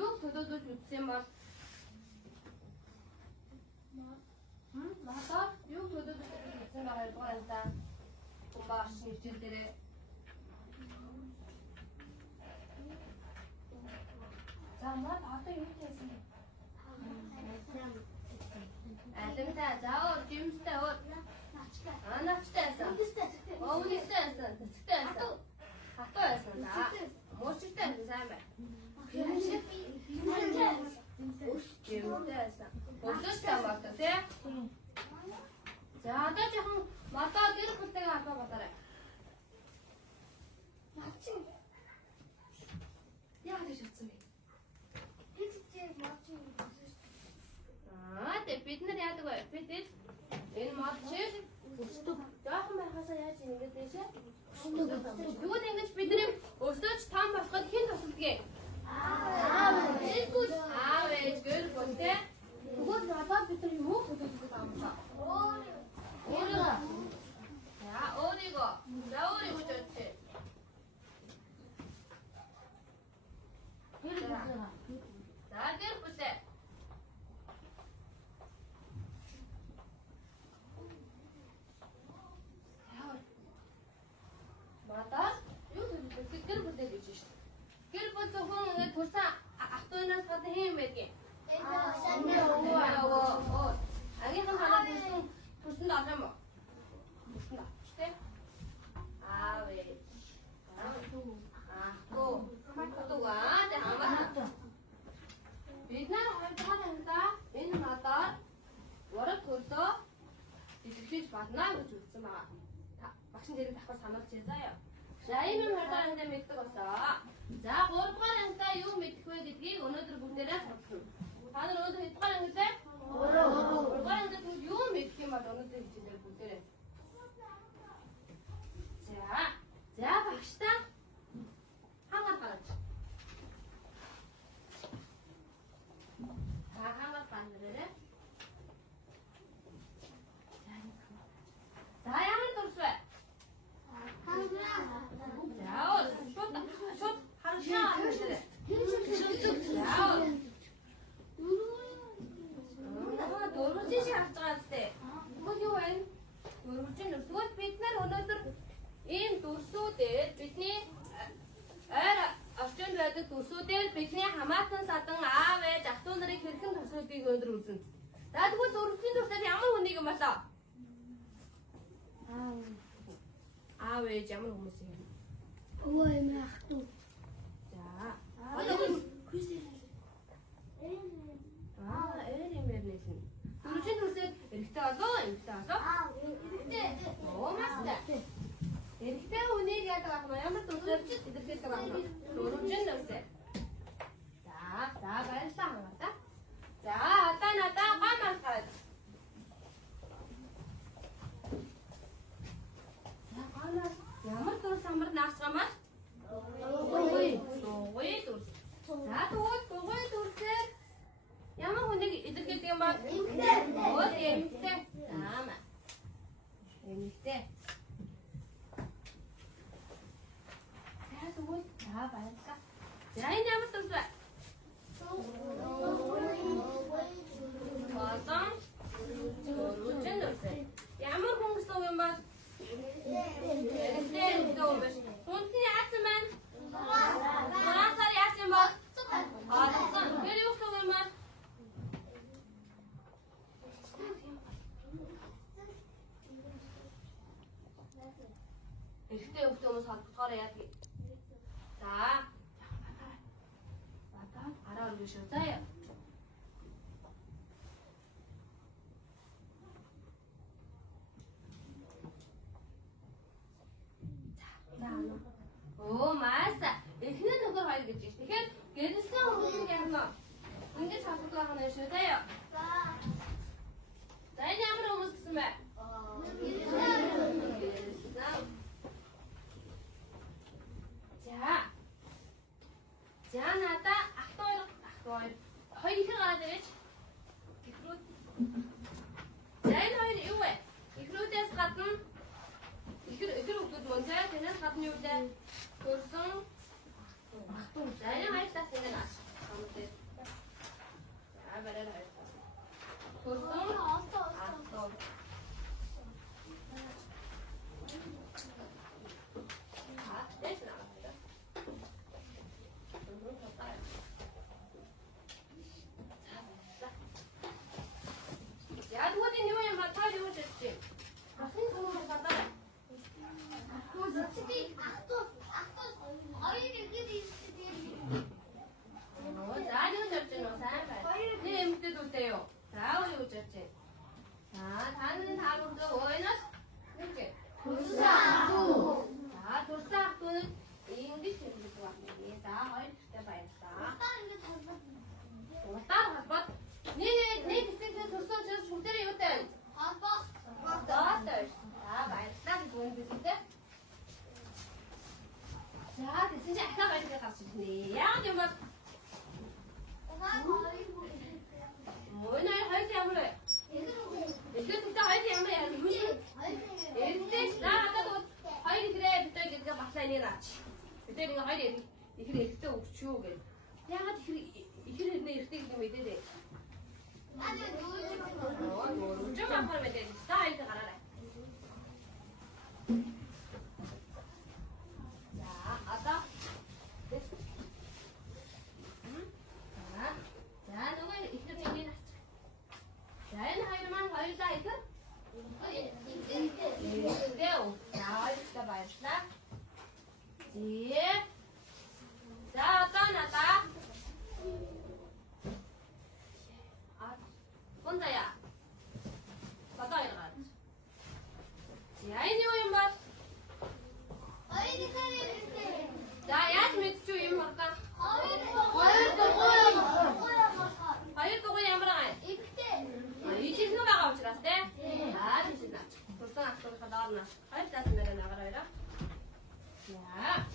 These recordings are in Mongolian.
Юу төлөвлөж үзсэн бол Матар юу төлөвлөж үзсэн байгаа юм байна. Бааш хичээл дээрээ за мат одоо юу хийсэн бэ? Алимта заавар жимстэй өөр начтай. Начтайсан. Өвлөстэйсэн. Тэсгтэйсэн. Хатайсан да. Мөчтэй сайн бай. Жимстэйсэн. Өвлөстэй мат тий. За одоо жоохон матаа гэр бүлтэйг хатаа бодоорой. Мач. Яа гэж утсан бэ? Бид нар яадаг вэ? Бид энэ мод чиг өсдөг. Жоохон байхасаа яаж ингэж дэшээ? Тэгвэл ингэж бидний өсөж том болоход хэн тусалдаг? Аав ээж гэр бүлтэй. Тэгвэл надад бид нар юу төлөвлөж байгаа юм бэ? Өөрийгөө. За өөрийгөө төдөө. За гэр бүлтэй. Матар юу төлөвлөж гэр бүлтэй гэж шүү. Гэр бүл зөвхөн ингээд турсан ах トゥ унаас гадна хэм байдгийг. Агийнхан ханаа турсан дах юм уу? Турсан дах штэ. Аав ээ. Хамаатай хамаатай. Бид нар хоёрдугаар энэ надад ураг төлөө илэрхийлж badна гэж үзсэн байгаа. Багшин дээр давхар сануулж заяа. За энэ хоёрдугаар ангид мэддэг болсоо. За 3 дугаар ангидаа юу мэдэх вэ гэдгийг өнөөдөр бүгдээрээ судална. Та нар өнөөдөр хэдгээр ангид вэ? 3 дугаар ангид юу мэдэх юм бол өнөөдөр хичээлээ бүгдээрээ. За багштаа хангаар гарч. Хангаар пандрээрээ. За ямар дурс вэ? Шууд харшаа. Дөрвөлжин шиг харж байгаа зү. Тэгвэл юу вэ? Дөрвөлжин нүсгүүд бид нар өнөөдөр ийм дүрсүүдээр бидний ойр орчинд байдаг дүрсүүдээр бидний хамаатан садан аав ээж ах トゥ нарын хэрхэн тусалдгийг өндөр үзнэ. За тэгвэл дөрвөлжин дүрсээр ямар хүнийг юм болоо? Аав ээж ямар хүмүүс юм? Өвөө эмээ ах トゥ За. Одоо ээр эмээр нэсэн. Дөрвөлжин дүрсээр эрэгтэй болоо, эмэгтэй болоо? Эрэгтэй. Оо мастай. Эрэгтэй хүнийг яадаг ах ямар дүрсээр илэрхийлдэг ах вэ? Дөрвөлжин дүрсээр. За баярлалаа хамаата. За одоо надаа гомор хараад. За гомор ямар дүрс амар наасгамаа? Дугуй дүрс. За дугуй дүрсээр ямар хүнийг илэрхийлдэг юм бол? Эмэгтэй. Заамаа. Эмэгтэй. За баярлалаа. За энэ ямар дүрс вэ? Болон дөрвөлжин дүрс. Ямар хүмүүс юм бол? Эрэгтэй юм биш. Хүнсний яасан байна? Харасаар яасан бол? Харасан. Тэр юу юм бол? Эрэгтэй хүмүүс холбогдохоор яадаг? За. Батад араа өргөн шүү. Заяа. За. Оо мааса. Эхнэр нөхөр хоёр гэж байна. Тэгэхээр гэрэлсэн хүмүүс яана. Ингэж холбогдох байх нь шүү. Заяа. За энэ ямар хүмүүс гэсэн бэ? За надаа ах トゥ хоёр ихэр гараад ирэж. Ихрүүд. За энэ хоёр юу вэ? Ихрүүдээс гадна ихэр хүмүүс мөн зай танаас гадна юу вэ? Төрсөн ах トゥ. За энэ хоёр тас энэ нас. 해요. 자, 우리 우쩌지. 자, 다른 다음으로 뭐에는 이렇게 돌사학도. 자, 돌사학도는 잉글리시 들릴 것 같네. 자, 어이, 해봐야겠다. 따라 가봐. 네, 그때 돌사 저 조대리 요때. 자, 말싸기 보이는데. 자, 진짜 아까 말했던 것 같으시네. 야, 좀 봐. 오늘 할지 안 그래? 이거 할지 안 그래? 무슨? 이때 나 아까도 하이리 그래 그때 이거 막사이네 나치. 그때 이거 하이리 이게 그때 주오게. 야, 이게 내 이때 이거 왜 이래? 좀만 팔면 돼. 다 이렇게 가라래. 자, 아까 됐어. 자, 누구 이렇게 되니? 자, 하이만 가일다 이거? 이때요. 자, 이따 봐야겠다. 지. 자, 떠나다. 아, 혼자야. 갔다 이러가. 지, 아이디 오염 봐. 자, 야스미 주 오염 볼까? 과일 보고 양보라. 이 집도 나가 오지라스 때. 아, 진짜. 벌써 또 나왔나? 과일 따스 내가 나가라 이라. 자.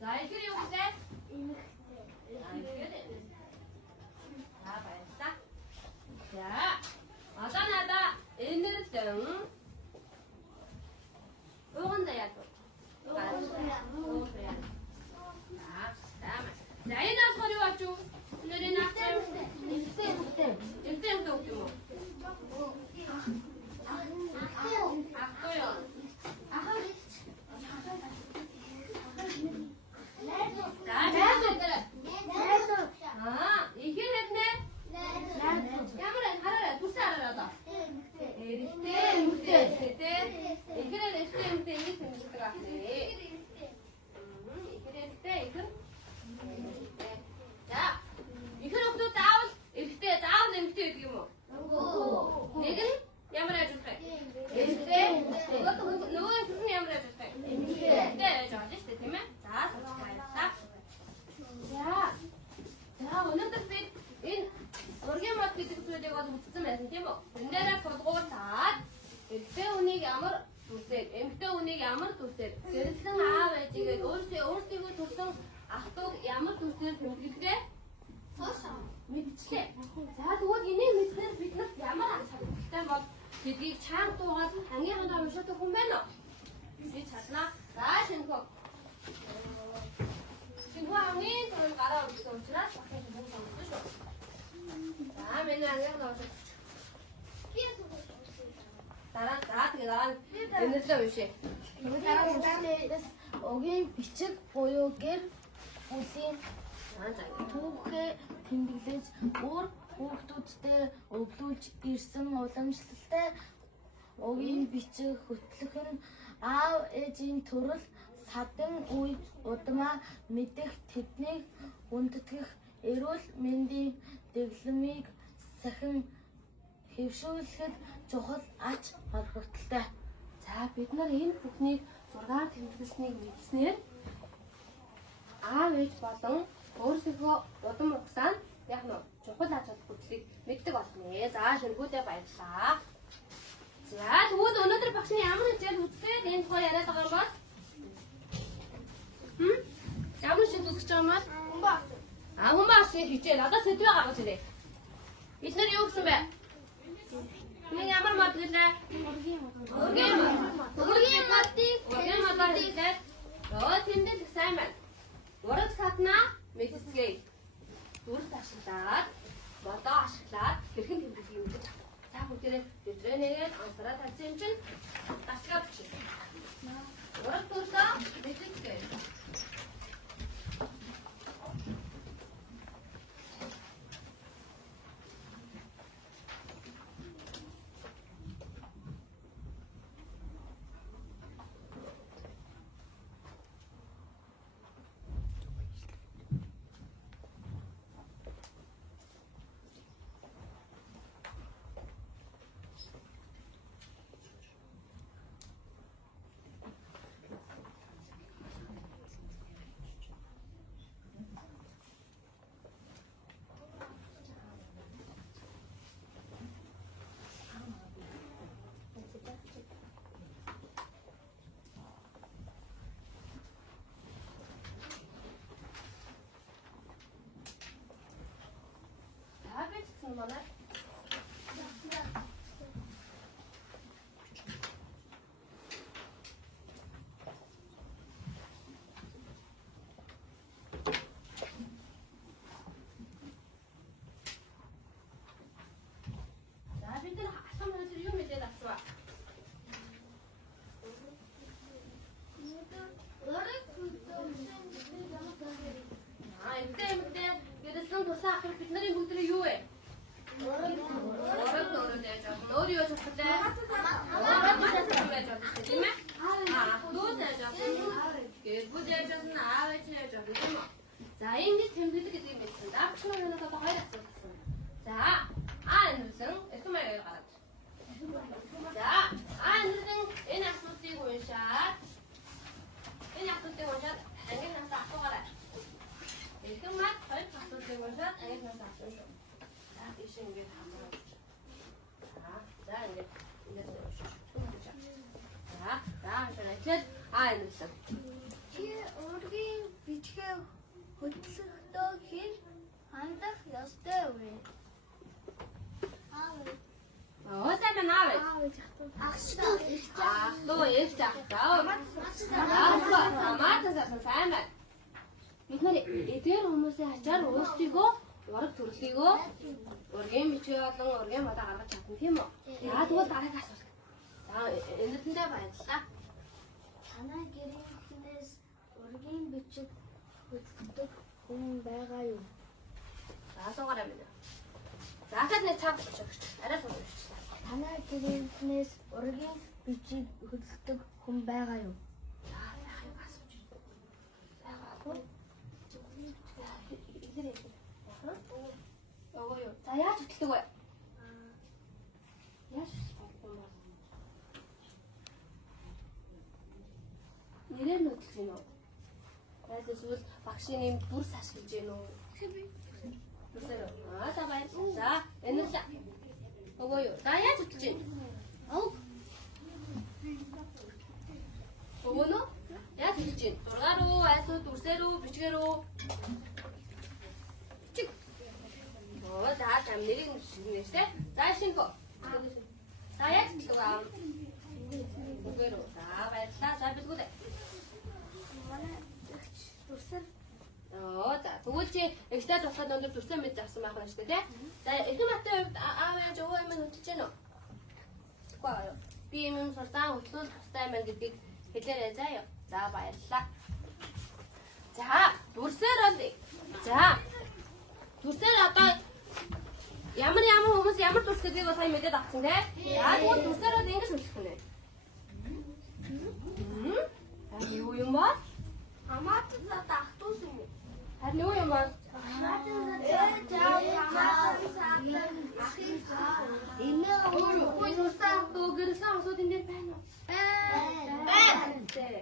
자, 이렇게 오세. 자, 봤다. 자, 아다나다 있는 등. 오건자야 또. 자, 이나 소리 왔죠? 오늘은 아침 일대부터 없죠 뭐. 악도요. 자, 잘했어. 아, 이게 됐네. 야무래 하라래 두세 하라라다. 이때 이게 이때 이게 생길 것 같아. 자, 이거부터 다운, 이때 다운 이때 어떻게 뭐? 내가 야무래 줄게. 이때 이것도 누가 무슨 야무래 줄게. 이때 저 아저씨 때문에 자, 잘했다. 자, 오늘도 인 어떻게 맞게 듣고 되가지고 무슨 말인지 뭐. 근데나 그거 다 이때 오늘 야무래 도세, 이때 오늘 야무래 도세. 그래서 왜 지금 올수 도성 아또 야무래 도세 되는데? 미치게. 자, 그거 이네 미치는 비트는 야무래 안 차. 그때 막 되게 창 또가 당연하다면 셔도 보면은 이 잤나? 나 신고. 신고하니 그걸 가라 무슨 지나? 밖에서 무슨 쓰셔. 자, 맨날 그냥 나와서 나랑 энерги биш. Огийн бичиг буюу гэр бүлийн түүхээ тэмдэглэж өөр хүүхдүүдтэй өвлүүлж ирсэн уламжлалтай огийн бичиг хөтлөх нь аав ээжийн төрөл садан үе удмаа мэдэх тэднийг хүндэтгэх эрүүл мэндийн дэглэмийг сахин хэвшүүлэхэд чухал ач холбогдолтой. За, бид нар энэ бүхнийг 6-аар тэмдэглэснийг мэдснээр аав ээж болон өөрсдөө удам угсаанд яг нь чухал ач холбогдлыг мэддэг болно. За, шүргүүдээ баярлалаа. За, тэгвэл өнөөдөр багшны ямар хичээл үзлээ? Энэ тухай яриад байгаа юм бол? Ямар хичээл үзэж байгаа юм бол? Хүн багшны хичээл. Одоо сэдвээ гаргаж ирээ. Бид нар юу гэсэн бэ? Нэг ямар мод гэлээ? Өргөн модоор хэлээд роо тэмдэг сайн байна. Ураг сатнаа мэдсгээ. Дүрс ашиглаад, модоо ашиглаад хэрхэн тэмдэг юм гэж. За бүгдээрээ дэвтрээ нэгээд ансараа тавьсан юм чинь ташгаа бичиж. Ураг дүрсээ мэдсгээ. явуулсан манай. За бид нар алхам ханаас юу мэдээд авчихва? Эмтээ гэдэсэн тусаа ахвал бидний бүгдний юу вэ? Орог төрөж явж өөр юу ч хэлээ. Орог төрөж явж тийм ээ? Дүүс яаж явж гээд бүж яаж явна аав ээж яаж явна тийм үү? За ингэж тэмдэглэдэг гэдэг юм байсан. Даачмаа надад одоо хоёр асуулт асуусан. За энэсэн эхмээр гараад. За энэсэн энэ асуултыг уншаад ангийнаас асуугаарай. Эхмээр хоёр асуултыг уншаад ангийнаас асууж шүү. За тийш ингэж хамраа. За ингэж тэгэхээр энэсэн. Чи өөрийн бичгээ хөтлөхдөө хэн хандах ёстой вэ? Сайн байна. Ахтуу ээж таахтаа. Маатасаа сайн байна. Бид нар эдгээр хүмүүсийн ачаар өөрсдийгөө ураг төрлийгөө ургийн бичгээ болон ургийн модоо гаргаж чадна тийм үү? За тэгвэл дараагийн асуулт. За энэтэндээ баярлалаа. Танай гэрийнхнээс ургийн бичиг хөтлөдөг хүн байгаа юу? За асуугаарай минь. За ахад нэг цаг болчихвч. Арай сонирхолтой. Танай гэрийнхнээс ургийн бичиг хөтлөдөг хүн байгаа юу? За яахыг асууж байна. За яаж хөтлөдөг вэ? Яаж хөтлөдөг вэ? Нэрээр нь хөтлөж гинөө. Яаж эсвэл багшийн нэм бүрс ашиглаж гинөө. Бүрсээр. За баярлалаа. За энэ л өгөө юу. За яаж хөтлөж гин? Өгөө нөө? Яаж хөтлөж гин? 6 руу, айсуу, дүрсээр рүү, бичгээр рүү. Чиг. За там нэрийг шигнэштэй. За шингөө. За яаж хөтлөг аа? Өгөө рүү. За баярлалаа. За бэлгүүлээ. Дүрсэр. За тэгвэл чи экстад болоход өндөр дүрсэн мэд авсан байх нь шүү дээ, тий? За эхэм хатын хувьд аав ээж өвөө юм хөтлөж гэнэ үү? Тэгвэл би юм сурсан хөтлөл тустай юм гэдгийг хэлээрэй заа юу. За баярлалаа. За дүрсээр бол за дүрсээр одоо ямар хүмүүс ямар дүрс гэдгийг сайн мэдээд авсан тий? За тэгвэл дүрсээр бол ингэж хөтлөх нэ. Юу юм бэ? Хамаатай зат ахтуус юм. Харин юу юм бэ? Ой нурсаа гэрсэн асуудын дээр байна уу? Байна.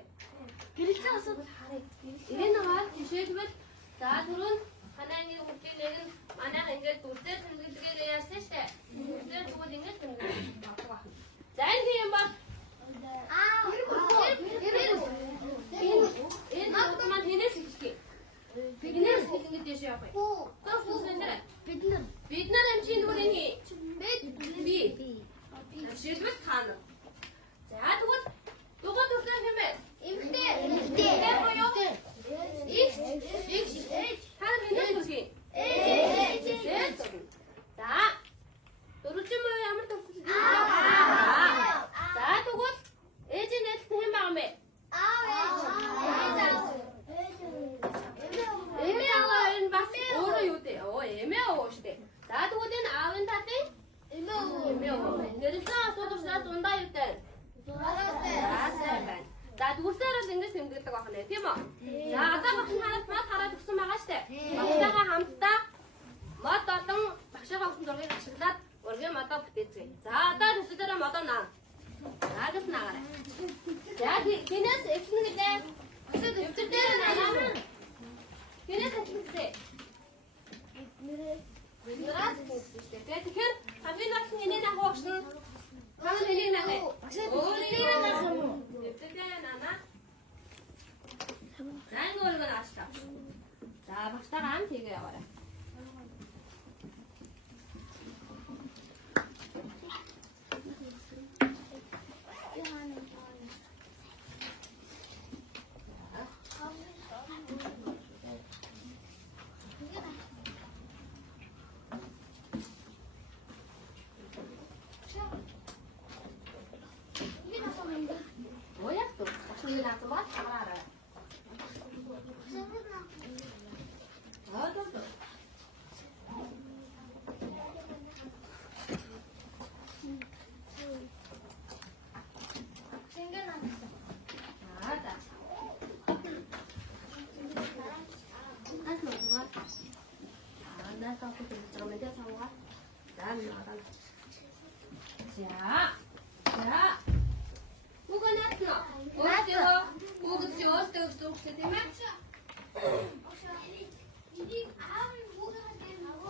Гэрсэн асуудал харъя. Ирэнэгаа жишээлбэл за түрүүн ханааны хүүхдийг нэг манайх ингээд дүрсээр тэмдэглэгээр яасан штэ. Дүрсээр тэгвэл ингээд тэмдэглэж байгаа. За энэ юм бол энэ маань хинээс хэлдэг. Биднээс хэлгээд яаш яах вэ? Бид нар амжийн нүр энэ. Би. Жишээлбэл таана. За тэгвэл дугуй дүрсээр хэмээ. Эмхтэй. Боёо. Хаана хинээс хэлдэг? За. Дөрвөлжин муу ямар төвсөл? За тэгвэл ээжийн нээлт хэм байгаа мэ? Эмээ аваа энэ бас өөрөө юу дээ? Эмээ аваа шүү дээ. За тэгвэл энэ аавын татын эмээ аваа. Нэрсэн асуудалчдаас дундаа юу дээ? За дүрсээр л ингэж тэмдэглэдэг байх нэ, тийм үү? За одоо багш нарт мод хараад өгсөн байгаа шүү дээ. Багшаагаа хамтдаа мод болон багшаагаа өгсөн зургийг ашиглаад ургийн модоо бүтээцгээе. За одоо төсөлөөрөө модоо наа. Агас наагаарай. За хинээс эхлэн гэлээ. Өвдөр дээр наа. Хинээс эхлэхээ. Биднээс эхлэхээ. Тэгэхээр хамгийн наад нь энэ нах багш нь. Хаана хэнийг наа? Өөр нах юм уу? Өвдөр дээр наа. Зайн өөргөө аачлаа. За багштайгаа хамт хийгээ яваарай. 나가 보고 들어가면 돼 상호가. 난 나가. 자. 뭐가 났어? 어디서? 뭐가 지금 어디서 쏙 되면? 이게 아무 뭐가 되나고.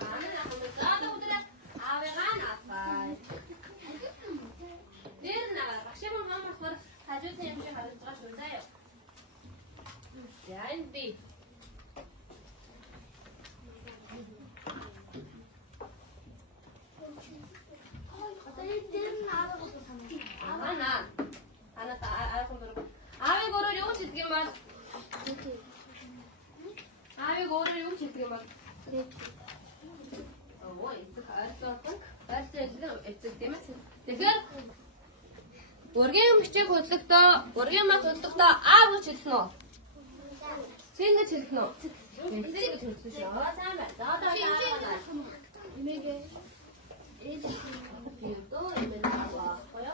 나는 나가면서 오더라. 아왜가 나빠? 내일 나가. 박시물 한번 더 사주세요. 혹시 가르쳐가 줄까요? 자, 인디. 아왜 고를 용치 어떻게 말? 아왜 고를 용치 어떻게 말? 이거 가르쳐 지금 эцэг тийм ээ. Тэгэхээр ургийн өмчийг хөдлөхдөө ургийн мат хөдлөхдөө аа гэж хэлнэ үү? Цэнгэж хэлнэ үү? Цэнгэж хэлсэн шүү. Сайн байна. За одоо яагаад 이메게 또 에메 나와고요.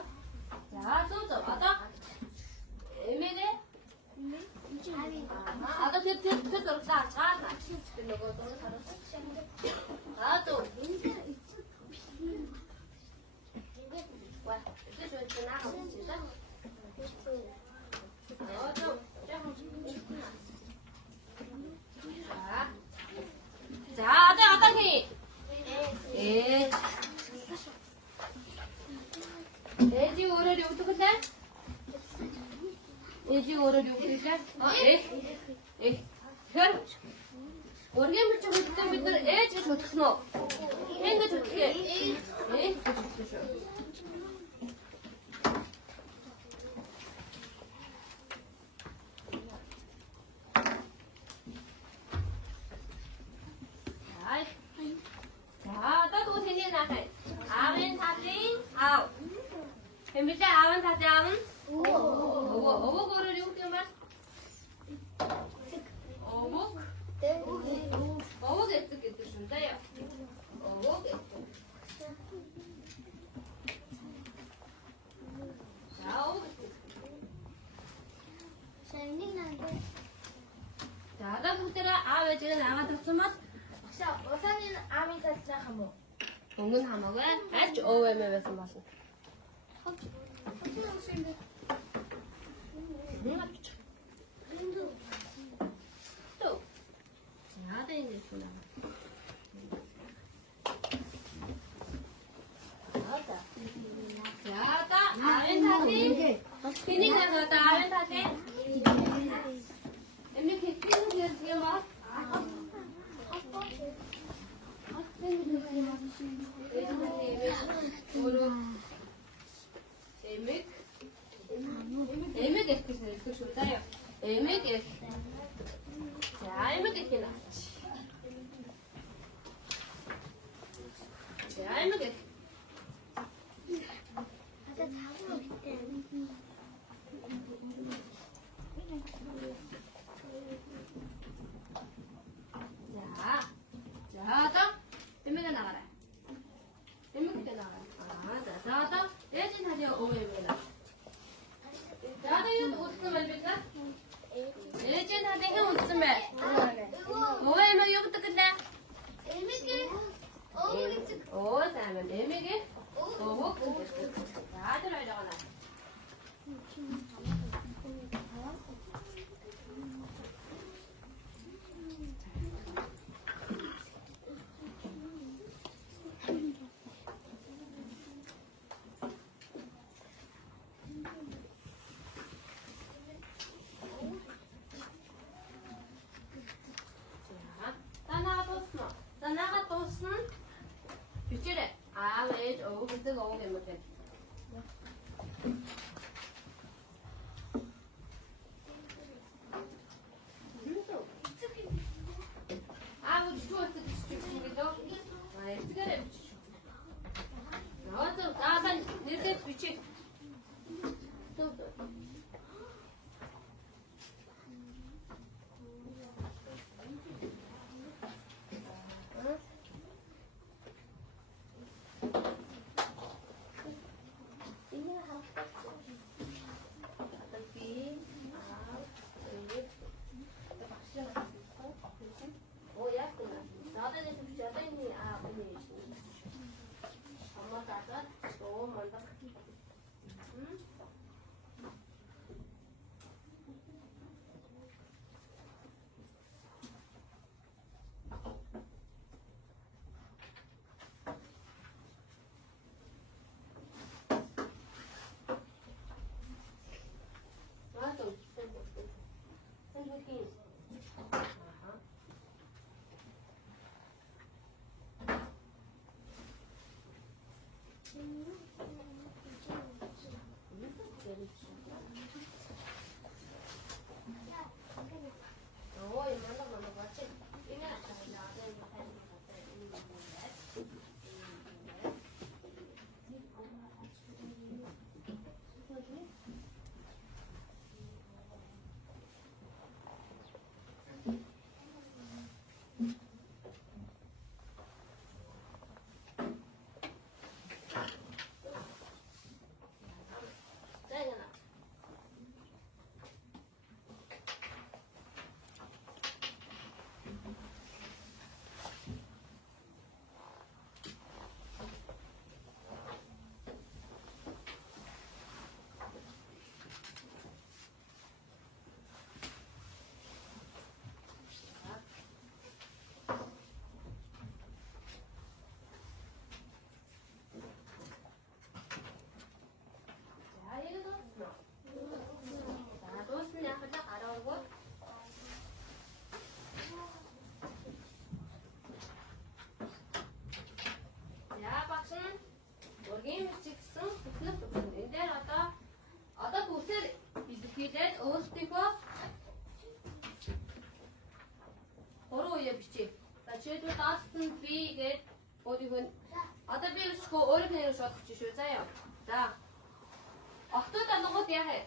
자, 또 одоо эмэгээ одоо тэр зурглаа цаана тэр нөгөө зураг харуулсан. Аа 와, 이제 저 나가 보시죠. 자, 어떤 예. 돼지 오를 어떻게 돼? 돼지 오를 어떻게 돼? 예. 별. 모르게 물좀 했던 분들 애지 좋구나. 행거 좋게. 예. 자, 또 생긴 나해. 아멘 사진 아우. 뱀비자 아멘 사진 아멘. 오고 거를 이렇게 말. 오고. 오고 어떻게 뜻인데요? 오고. 자, 오고. 자, 나 그때라 아왜 지금 나가졌으면 어사는 아미 살짝 하모. 동근 하모가 아주 오해매 왜서 마시. 내가 또. 자, 돼 이제 좀 나가. 자, 다 아멘 사진. 피닝 나가다 아멘 사진. 이렇게 피닝 지금 막. 에믹 에크스 이렇게 줄까요? 에믹 에크. 자, 에믹 에크 나왔지. 자, 에믹 에크. 자, 또 에믹이 나가라. 에믹이 나가라. 자, 또 예진 하지 오해입니다. 자, 또 이거 어떻게 말입니까? 예진 하지 형 웃으면 오해면 여기부터 끝내. 오, 자면 에믹이 오고 자, 들어야 나. 나가 또슨 유치래. 아, 왜 그때 오게 못해. 아, 우리 추웠을 때 추측이죠? 아, 시간에 추측. 나왔어. 나만 이렇게 추측. 또. өөртөө гурван үе бичиж. За жишээлбэл даалт нь B гээд өөрийнхөө одоо би өчгөө өөрийнхөө нэрийг шууд бичиж шүү. Заяа. За. Октод алгууд яахаа?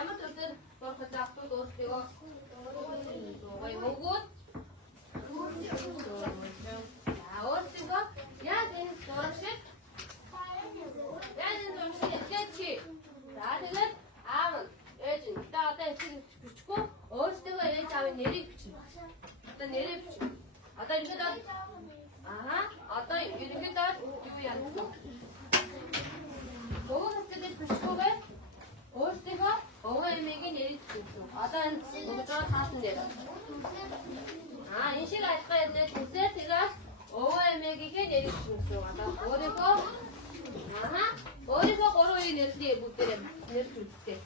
Ямар төрөөр борход октод өөртөө гой өгөөд өөртөө яг энэ зуршил за тэгээд аав ээж нь одоо эцэг бичихгүй өөртөө ээж аавын нэрийг бичнэ. Одоо нэрээ бичнэ. Одоо ерөнхийдөө одоо ерөнхийдөө юу яах вэ? Өөртөө бичихгүйгээр өөртөө өвөө эмээгийн нэрийг бичнэ. Одоо энэ өгж байгаа цаасан нэр. Энэ шиг ажиллагаа явуулаад үсээ тэгээд өвөө эмээгийн нэрийг бичнэ. Одоо өөрийнхөө өөрийнхөө гурван үеийг нэрлэе бүгдээрээ нэрлэж үзье.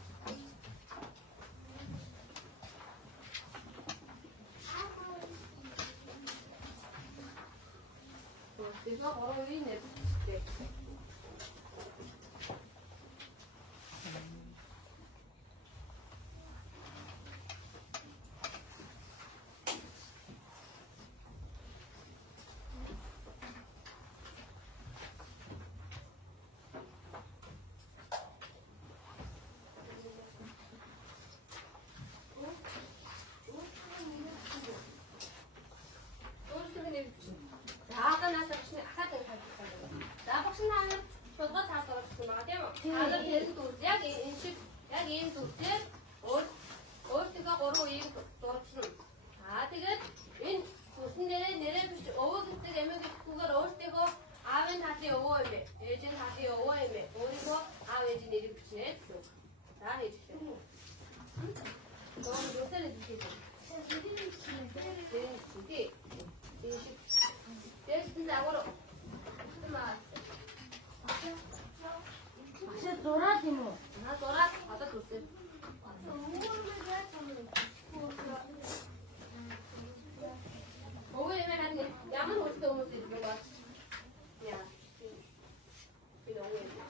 Өөрийнхөө гурван үеийг нэрлэж үзье. Яг ийм зүйлээр өөртөө гурван үеийг дурдсан. Тэгээд энэ үсэн дээрээ нэрээ биш өвөө гэдэг эмээ гэхгүйгээр өөртөө аавын талын өвөө эмээ, ээжийн талын өвөө эмээ, өөрийнхөө аав ээжийн нэрийг бичнэ гэсэн. За хийж эхлэв. Доор юусаар хийх вэ? Дэжин дагвар. Машин зураад юм уу? Зураад одоо түсээ. Өвөө эмээ хань ямар хөлтөө хүмүүс ирдэг ба? Яа. Би өвөө эмээ.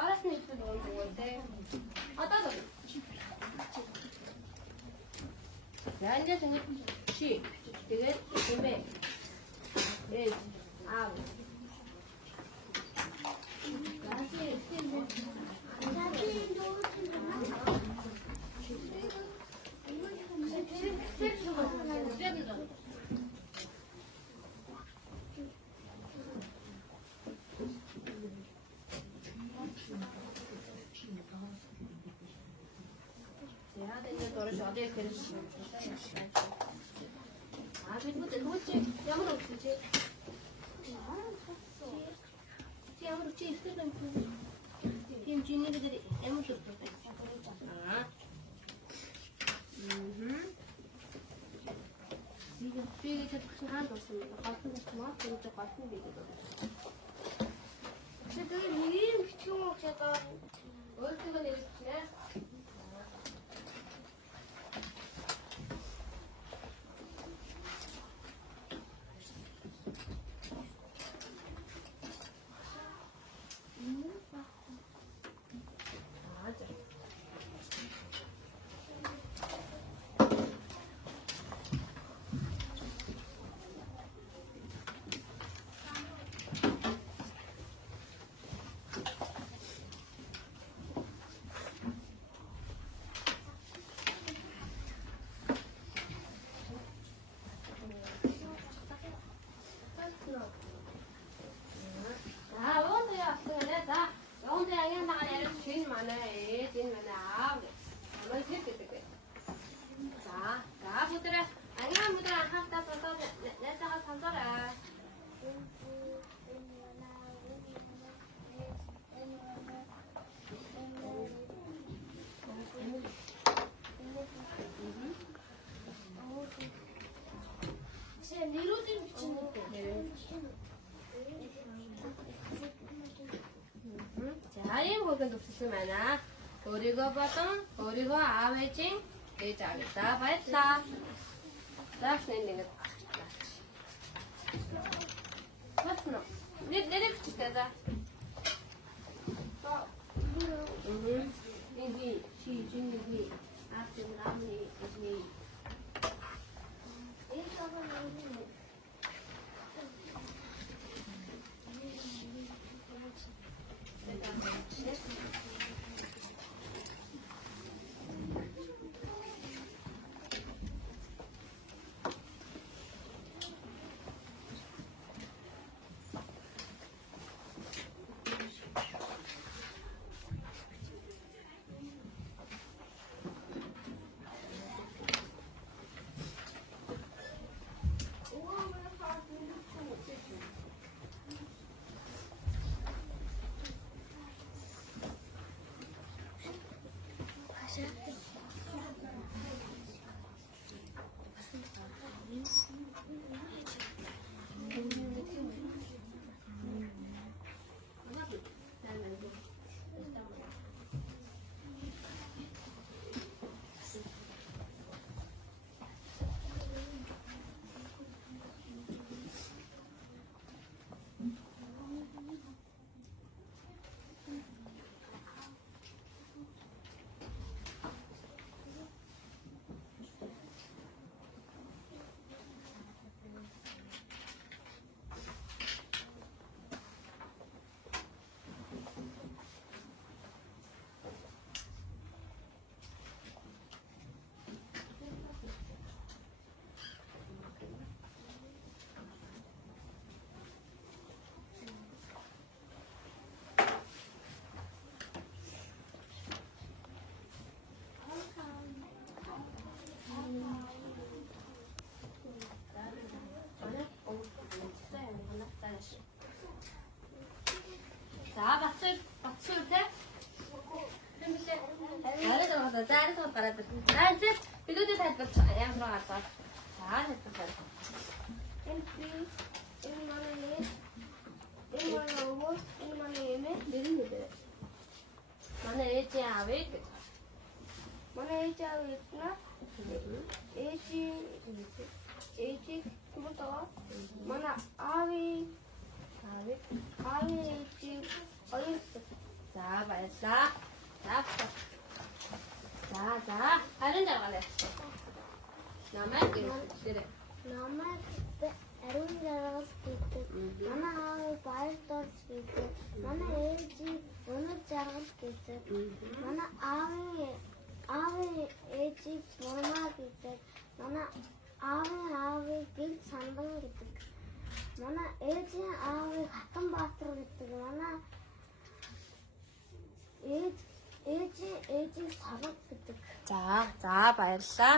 Арас нь ихтэй боловтой. Одоо янжаа тэнэг чи тэгээд эмээ ээж аав 어디에 그릇이 그리고 뭐지? ямар 없지? ямар 없지? 있으면 지금 진이들이 아무도 없어. 지금 биеийг хэлбэх нь хаана дууссан бэ? Голтон дууссан маа тэгж голтон биеийг. Тэгээд нэг юм бичих юм уу гэдэг. Өөртөө нэрчнэ. Нэрүүдийн бичнэ. За ийм хөөргөнд өвссөн байна. Өөрийгөө болон өөрийгөө аав ээжийн ээж аваасаа баярлаа. Зааш нэг Батна. Нэрийг бичтэй за. Инги чи жинги after ramni is За батсуу те. Арай тоо гараад байна. За тэгээд бидүүдэд тайлбарч ямар гараад. За тайлбарлаа. Энэ манай нэр. Манай ээжийн аавыг на ээжийг томтоо манай аавыг ээжийг хоёр. За баярлаа. За харин даргалаа. Намайг гэрээ. Намайг ариун жаргал гэдэг. Манай аавыг баярдорж гэдэг. Манай ээжийг өнөр жаргал гэдэг. Манай аавын ээжийг сурмаа гэдэг. Манай аавыг гинт сандан гэдэг. Манай ээжийн аавыг Хатанбаатар гэдэг. Манай ээжийг Саваг гэдэг. За баярлаа.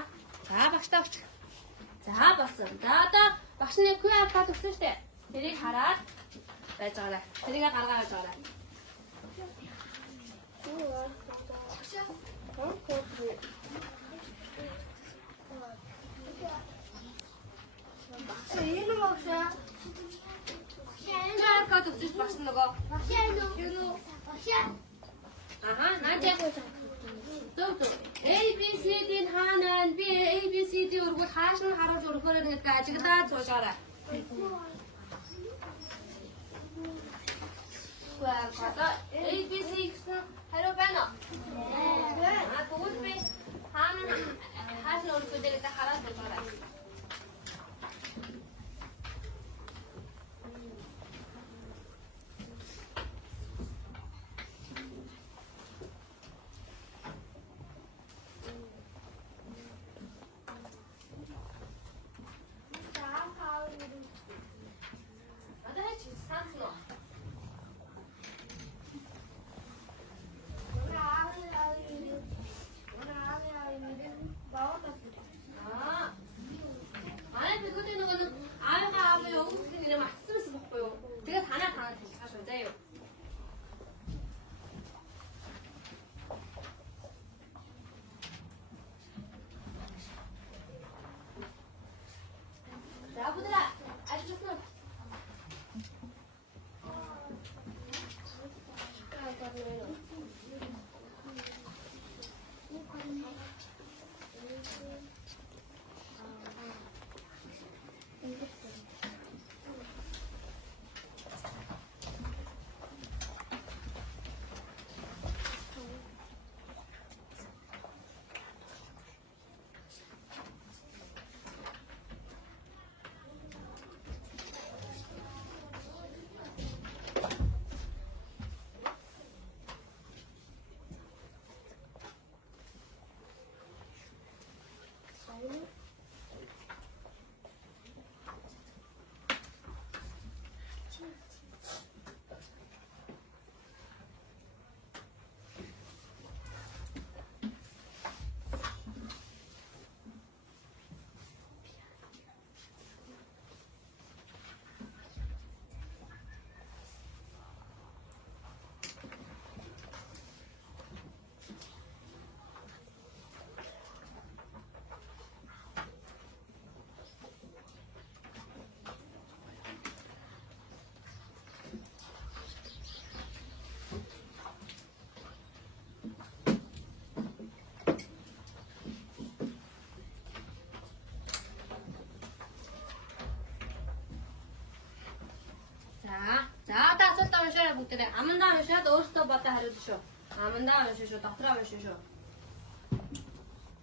За багш. За басан. За одоо багш нэг QR код өгсөн шүү дээ. Тэрийг хараад байж байгаа. Тэрийг гаргаж байгаа. үзэж багш нөгөө. Аха, наажаа. Зөв. A B C D-ийн хаана би A B C D өргөл хааш нь харуулж өргөхөөр ингээд ажиглаад суужаарай. Гоо A B C гэсэн хариу байна уу? Тэгвэл би хаана хааш нь өргөх гэдэг хараад суужаарай. За асуултаа уншаарай бүгдээрээ. Амандаа уншаад өөртөө бодоо хариулна шүү. Амандаа уншаа шүү, дотроо уншаа шүү.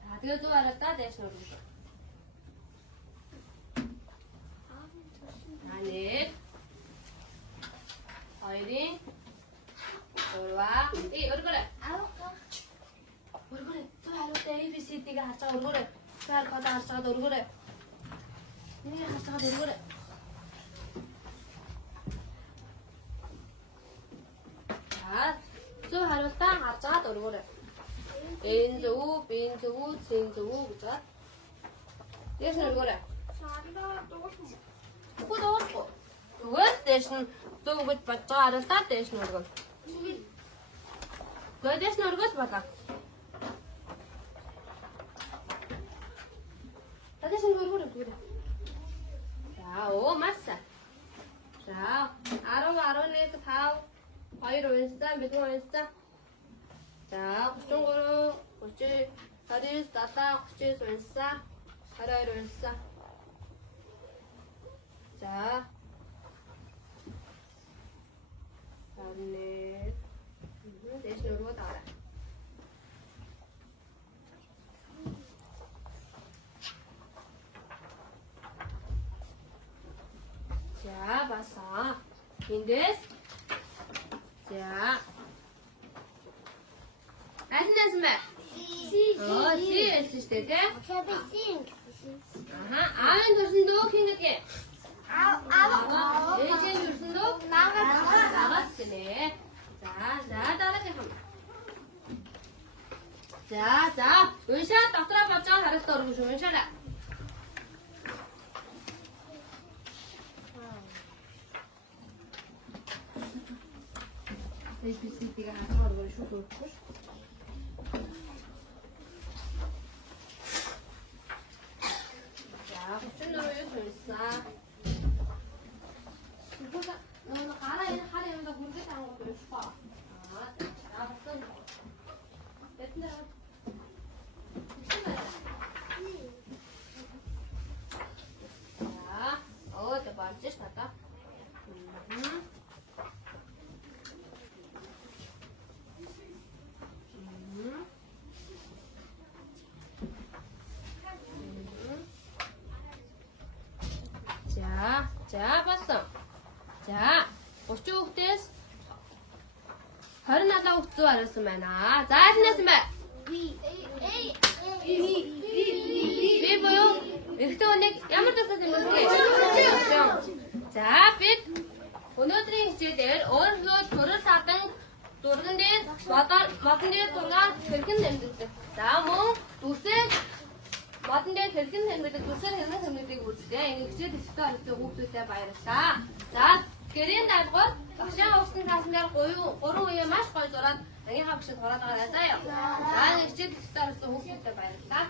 За тэгээ зөв хариултаа дээш нь өргөн шүү. Нэг. Хоёрын. Гурван. Өргөрөө. Өргөрөө. Зөв хариултаа A B C D-г харж байгаа өргөрөө. QR код харж байгаа өргөрөө. Нэг харж байгаа өргөрөө. Зөв хариултаа харж байгаа өргөрөө. Энэ зөв, B зөв, C зөв гэж байна. Дээш нь өргөрөө. Дуурахгүй. Тэгвэл дээш нь зөв гэж бодож байгаа хариултаа дээш нь өргөнө. Гэхдээ дээш нь өргөж болоо. Дээш нь өргөрөө. За, маш сайн. За, 10, 11, 5 2 уншсан, бид уншсан. За, 33, 30, 39, 70, 39 уншсан. 22 уншсан. За. Анне. Дээш нь өргөд аваа. За, баса. Эндээс. За. Ажнаас мэ? Си эсэж штэ тэ? Аха, аавын төрсөн дөө хин гэдэг. Ээжийн төрсөн дөө? Нагаас гинэ. За, дараагийн хам. За, уншаа дотроо бодож байгаа хариултаа өргөн шүү. Уншаарай. ABCD-г хатгаар өргөн шүү хөөхгүй. За, 34 юусэн. Нөгөө гараа болж ш надаа. За болсон. За 30 хүүхдээс 20 налаа хүүхд зүү хариулсан байна. За алнаас юм бай. Би боёо. Эхтэн өнийг ямар тусаад юм бэ? За бид өнөөдрийн хичээлээр өөрсдөө төрөл садан зурган дээр модон дээр зургаар хэрхэн тэмдэглэдэг. За мөн дүрсээ модон дээр хэрхэн тэмдэглэдэг, дүрсээр хэрхэн тэмдэглэдэг үзлээ. Энэ хичээл хэвчээ орсон хүүхдүүдэд баярлалаа. За гэрийн даалгавар багшаа өгсөн таасан дээр 3 үе маш гоё зураад ангийнхаа багшид хураад байгаа заа ёо. За энэ хичээл хэвчээ орсон хүүхдүүдэд баярлалаа.